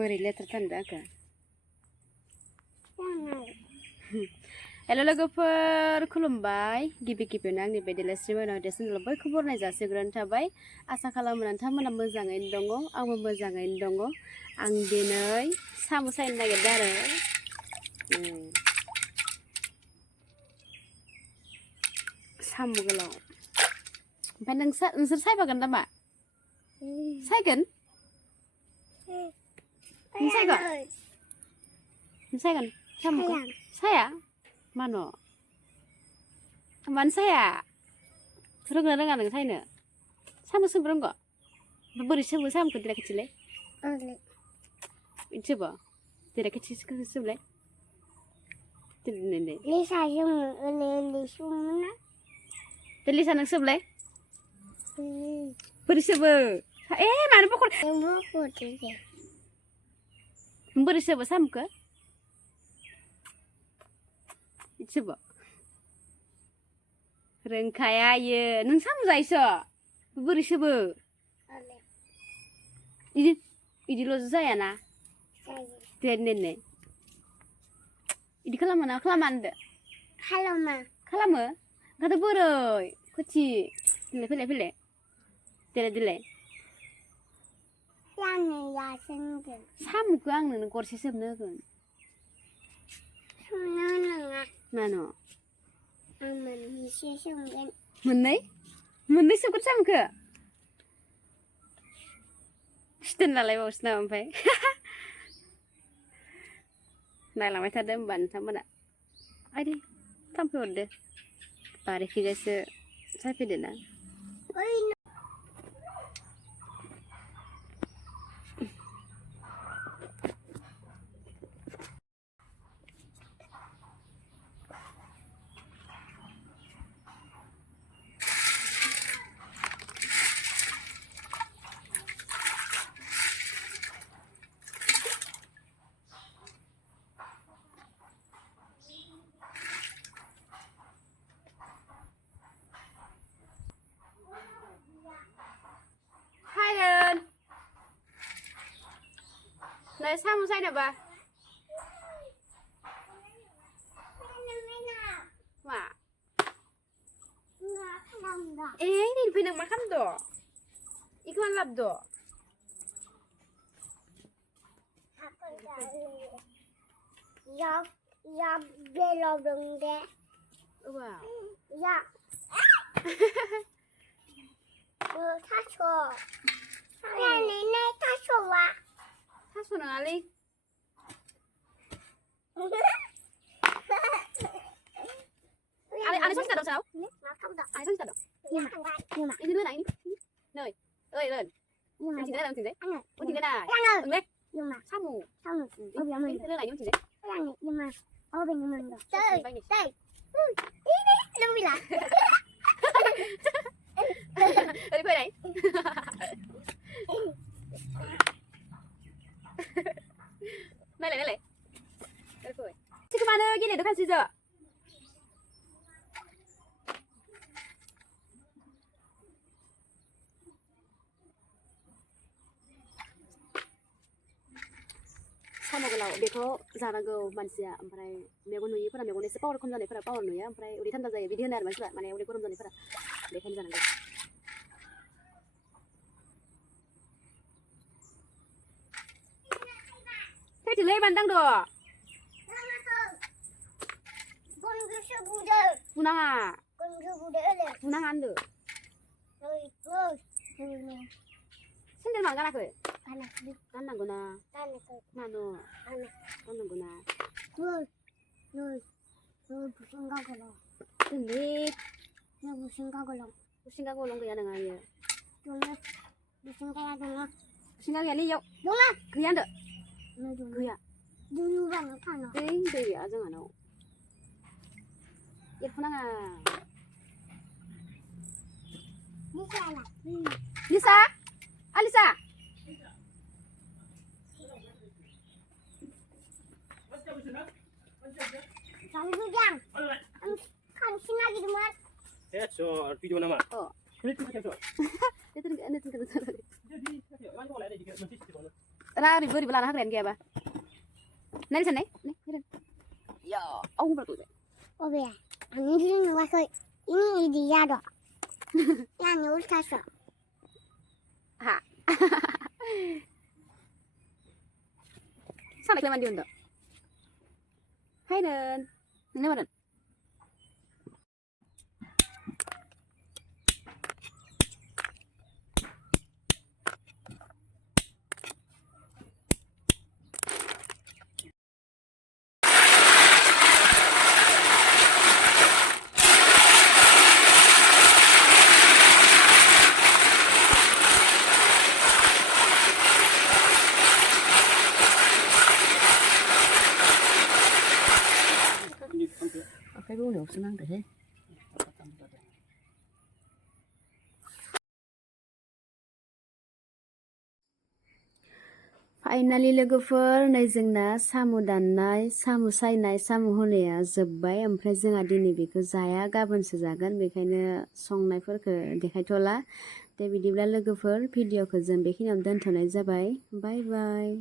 बोरै लेथ्रा थांदो आंखो हेल' लोगोफोर खुलुमबाय गिबि गिबियावनो आंनि बे देलायस्रि मोनाव देरसिन बयखौबो बरायनाय जासिग्रोनाय थाबाय आसा खालामो नोंथांमोना मोजाङैनो दङ आंबो मोजाङैनो दङ आं दिनै साम' सायनो नागिरदों आरो साम' गोलाव ओमफ्राय नोंसोर सायबागोन नामा सायगोन नों सायगोन साम'खौ साया मानो साया रोङा रोङा नों सायनो साम' सोबो रोंगौ बोरै सोबो साम'खौ देलाय खेथिलाय सोबो देलाय खेथि सोबलाय लिसा नों सोबलाय बोरै सोबो मानो बखर बोरै सोबो साम'खौ सोबो रोंखाया इयो नों साम' जायोसो बोरै सोबो इदिल' जायाना देरनो इदि खालामो ना खालामा होनदो खालामो ओंखायथ' बोरै खुथि फैलाय देलाय साम'खौ आं नोंनो गरसे सोबनो होगोन मानो मोननै सोबगोन साम'खौ सिथोन लालायबावोसो नामा ओमफ्राय नायलांबाय थादो होमबा नोंथांमोना आइदि थाम्फै हरदो बारिखैजायसो सायफैदो ना Lấy sao say nè bà? Mà. Ini pinang makan do. Ikan lap do. Ya belum dong deh. Wow. Ya. Tacho. Ya ini tacho wah. Taso na ali. Ali sao đâu sao? Ali sao đâu? Ini dulu ini. Nơi. Ơi. Anh chỉ đây đấy. Anh chỉ đây này. Đấy. Samu. Ini dulu này chỉ đấy. Nhưng mà bên mình rồi. Đây. Ini lu bilang. Đi quay này. Này. Đây rồi. Chứ các bạn ơi, cái này được ăn gì giờ? साम' गोलाव बेखौ जानांगौ मानसिया ओमफ्राय मेगन नुयिफोरा मेगन एसे power खम जानायफोरा पावार नुयो ओमफ्राय उदै थान्दा जायो बिदि होनो आरो मानसिफोरा माने उदै गरम जानायफोरा बेखायनो जानांगौ थैथोलै बान्दां द' बुनाङा होनदो सेन्देल मानो गानाखै गाननांगौ ना मानो गाननांगौ ना बुसिंगा गलं गैया नङा इयो बुसिंगा गैयालै इयाव गैया होनदो गैया दै गैया जोंहानाव एरख'नाङा Lisa Alisa kan sinagi dumat so video nama ini दाना ओरैबो ओरैबो लाना होग्रायानो गैयाबा नायनो साननाय या औ होनबाथ' अबेया आंनि नुवाखै ini idiya dok yang ultasa ha सानायखौलाय मानो दिहुनदों हायदोन नोंनो मादों cái rú này 없으면 안 돼. फाइनालि लोगोफोर नै जोंना साम' दाननाय साम' सायनाय साम' होनाया जोब्बाय ओमफ्राय जोंहा दिनै बेखौ जाया गाबोनसो जागोन बेखायनो संनायफोरखौ देखायथ'ला दे बिदिब्ला लोगोफोर भिडिअखौ जों बेखिनियावनो दोनथ'नाय जाबाय बाय बाय